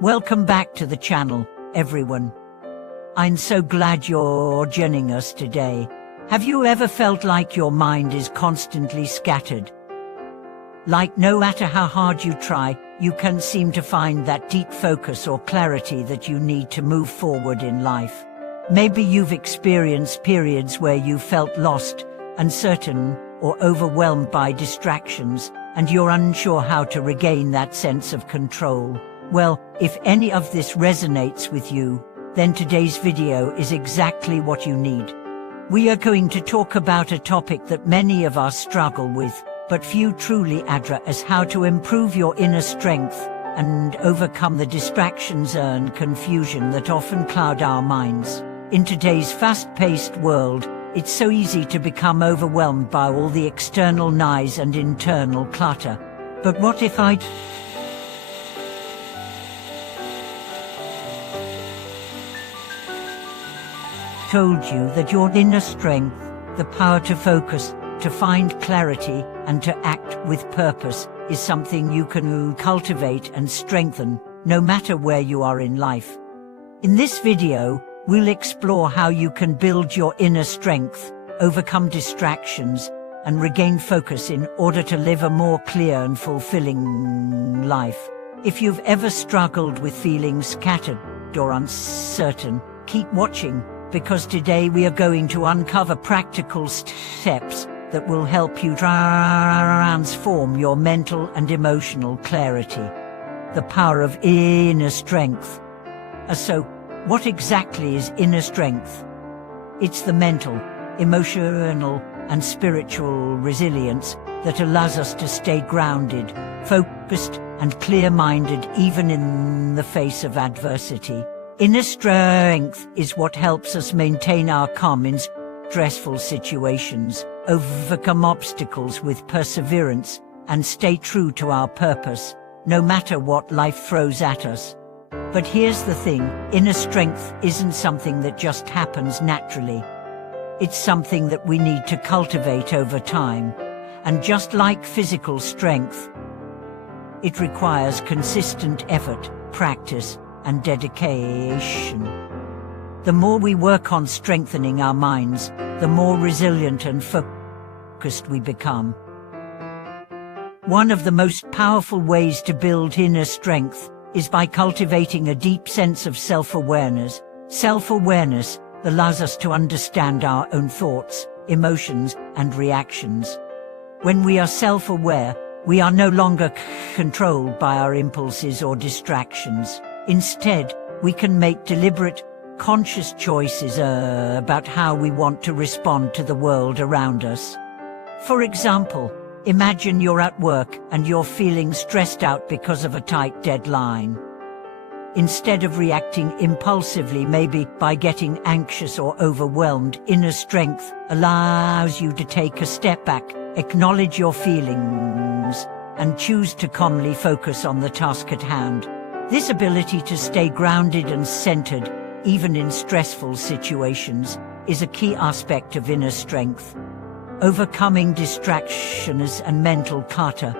Welcome back to the channel, everyone. I'm so glad you're joining us today. Have you ever felt like your mind is constantly scattered? Like no matter how hard you try, you can't seem to find that deep focus or clarity that you need to move forward in life. Maybe you've experienced periods where you felt lost, uncertain, or overwhelmed by distractions, and you're unsure how to regain that sense of control. Well, if any of this resonates with you, then today's video is exactly what you need. We are going to talk about a topic that many of us struggle with, but few truly address: how to improve your inner strength and overcome the distractions and confusion that often cloud our minds. In today's fast-paced world, it's so easy to become overwhelmed by all the external noise and internal clutter. But what if I told you that your inner strength, the power to focus, to find clarity, and to act with purpose, is something you can cultivate and strengthen, no matter where you are in life? In this video, we'll explore how you can build your inner strength, overcome distractions, and regain focus in order to live a more clear and fulfilling life. If you've ever struggled with feeling scattered or uncertain, keep watching, because today we are going to uncover practical steps that will help you transform your mental and emotional clarity. The power of inner strength. So, what exactly is inner strength? It's the mental, emotional, and spiritual resilience that allows us to stay grounded, focused, and clear-minded even in the face of adversity. Inner strength is what helps us maintain our calm in stressful situations, overcome obstacles with perseverance, and stay true to our purpose, no matter what life throws at us. But here's the thing: inner strength isn't something that just happens naturally. It's something that we need to cultivate over time. And just like physical strength, it requires consistent effort, practice, and dedication. The more we work on strengthening our minds, the more resilient and focused we become. One of the most powerful ways to build inner strength is by cultivating a deep sense of self-awareness. Self-awareness allows us to understand our own thoughts, emotions, and reactions. When we are self-aware, we are no longer controlled by our impulses or distractions. Instead, we can make deliberate, conscious choices about how we want to respond to the world around us. For example, imagine you're at work and you're feeling stressed out because of a tight deadline. Instead of reacting impulsively, maybe by getting anxious or overwhelmed, inner strength allows you to take a step back, acknowledge your feelings, and choose to calmly focus on the task at hand. This ability to stay grounded and centered, even in stressful situations, is a key aspect of inner strength. Overcoming distractions and mental clutter.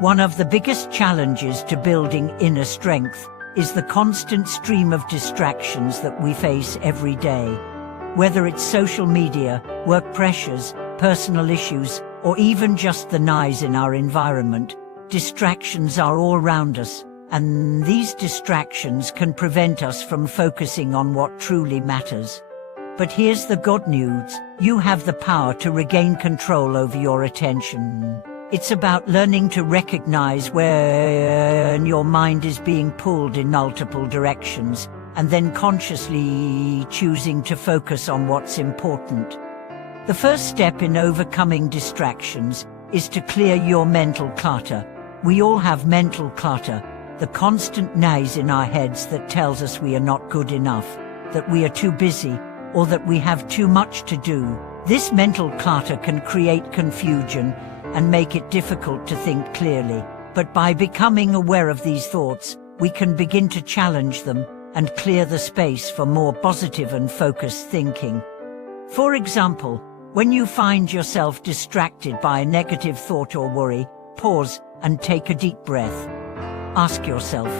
One of the biggest challenges to building inner strength is the constant stream of distractions that we face every day. Whether it's social media, work pressures, personal issues, or even just the noise in our environment, distractions are all around us. And these distractions can prevent us from focusing on what truly matters. But here's the good news: you have the power to regain control over your attention. It's about learning to recognize when your mind is being pulled in multiple directions, and then consciously choosing to focus on what's important. The first step in overcoming distractions is to clear your mental clutter. We all have mental clutter. The constant noise in our heads that tells us we are not good enough, that we are too busy, or that we have too much to do. This mental clutter can create confusion and make it difficult to think clearly. But by becoming aware of these thoughts, we can begin to challenge them and clear the space for more positive and focused thinking. For example, when you find yourself distracted by a negative thought or worry, pause and take a deep breath. Ask yourself,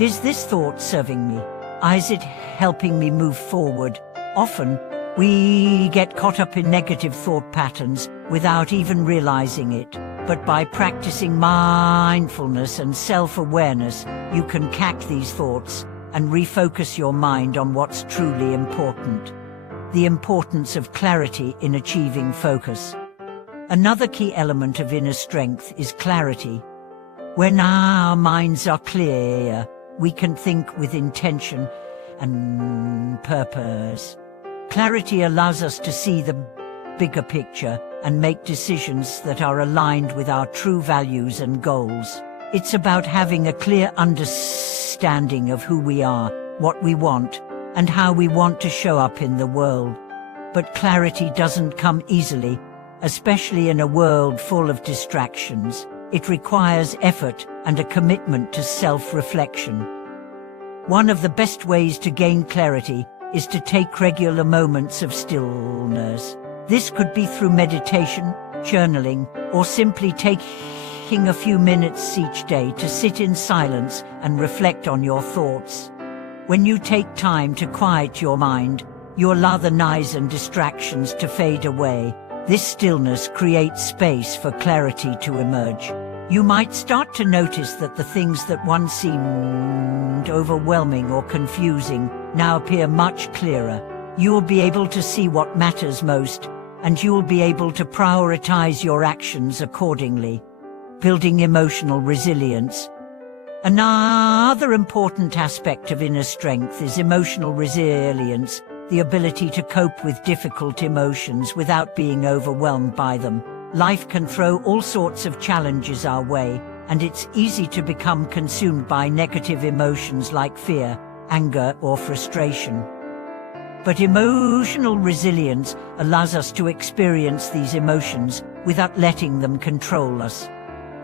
Is this thought serving me? Is it helping me move forward? Often, we get caught up in negative thought patterns without even realizing it. But by practicing mindfulness and self-awareness, you can catch these thoughts and refocus your mind on what's truly important. The importance of clarity in achieving focus. Another key element of inner strength is clarity. When our minds are clear, we can think with intention and purpose. Clarity allows us to see the bigger picture and make decisions that are aligned with our true values and goals. It's about having a clear understanding of who we are, what we want, and how we want to show up in the world. But clarity doesn't come easily, especially in a world full of distractions. It requires effort and a commitment to self-reflection. One of the best ways to gain clarity is to take regular moments of stillness. This could be through meditation, journaling, or simply taking a few minutes each day to sit in silence and reflect on your thoughts. When you take time to quiet your mind, you allow the noise and distractions to fade away. This stillness creates space for clarity to emerge. You might start to notice that the things that once seemed overwhelming or confusing now appear much clearer. You will be able to see what matters most, and you will be able to prioritize your actions accordingly. Building emotional resilience. Another important aspect of inner strength is emotional resilience, the ability to cope with difficult emotions without being overwhelmed by them. Life can throw all sorts of challenges our way, and it's easy to become consumed by negative emotions like fear, anger, or frustration. But emotional resilience allows us to experience these emotions without letting them control us.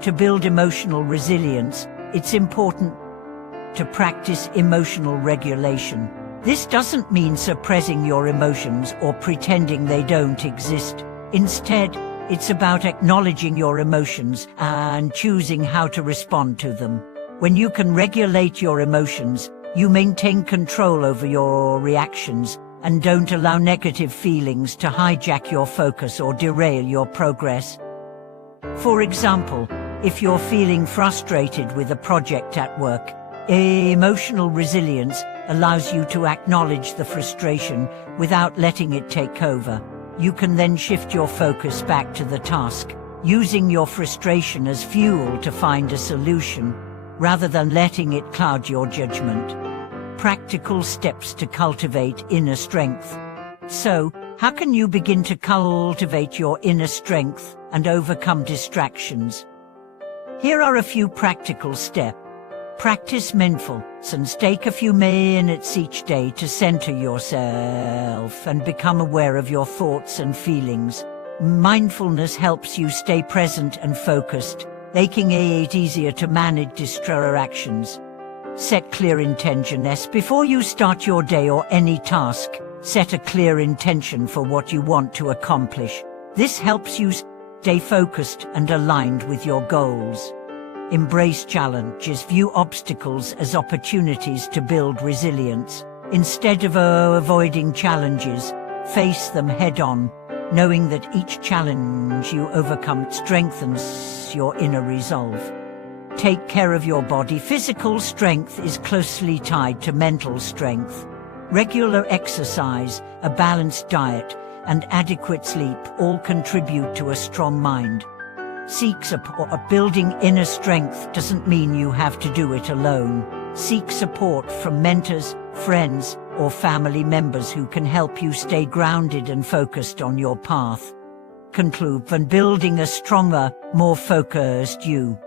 To build emotional resilience, it's important to practice emotional regulation. This doesn't mean suppressing your emotions or pretending they don't exist. Instead, it's about acknowledging your emotions and choosing how to respond to them. When you can regulate your emotions, you maintain control over your reactions and don't allow negative feelings to hijack your focus or derail your progress. For example, if you're feeling frustrated with a project at work, emotional resilience allows you to acknowledge the frustration without letting it take over. You can then shift your focus back to the task, using your frustration as fuel to find a solution, rather than letting it cloud your judgment. Practical steps to cultivate inner strength. So, how can you begin to cultivate your inner strength and overcome distractions? Here are a few practical steps. Practice mindfulness and take a few minutes each day to center yourself and become aware of your thoughts and feelings. Mindfulness helps you stay present and focused, making it easier to manage distractions. Set clear intentions. Before you start your day or any task, set a clear intention for what you want to accomplish. This helps you stay focused and aligned with your goals. Embrace challenges. View obstacles as opportunities to build resilience. Instead of avoiding challenges, face them head-on, knowing that each challenge you overcome strengthens your inner resolve. Take care of your body. Physical strength is closely tied to mental strength. Regular exercise, a balanced diet, and adequate sleep all contribute to a strong mind. Seek support. Building inner strength doesn't mean you have to do it alone. Seek support from mentors, friends, or family members who can help you stay grounded and focused on your path. Conclude on building a stronger, more focused you.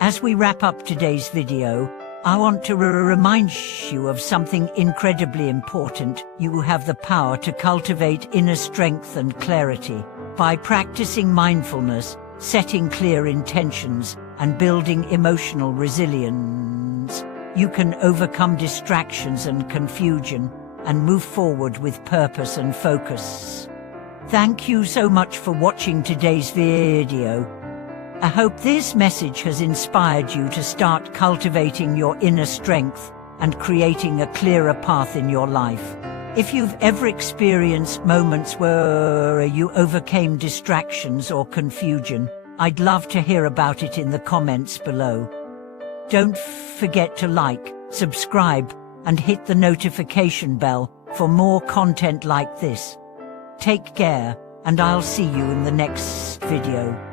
As we wrap up today's video, I want to remind you of something incredibly important. You have the power to cultivate inner strength and clarity. By practicing mindfulness, setting clear intentions, and building emotional resilience, you can overcome distractions and confusion and move forward with purpose and focus. Thank you so much for watching today's video. I hope this message has inspired you to start cultivating your inner strength and creating a clearer path in your life. If you've ever experienced moments where you overcame distractions or confusion, I'd love to hear about it in the comments below. Don't forget to like, subscribe, and hit the notification bell for more content like this. Take care, and I'll see you in the next video.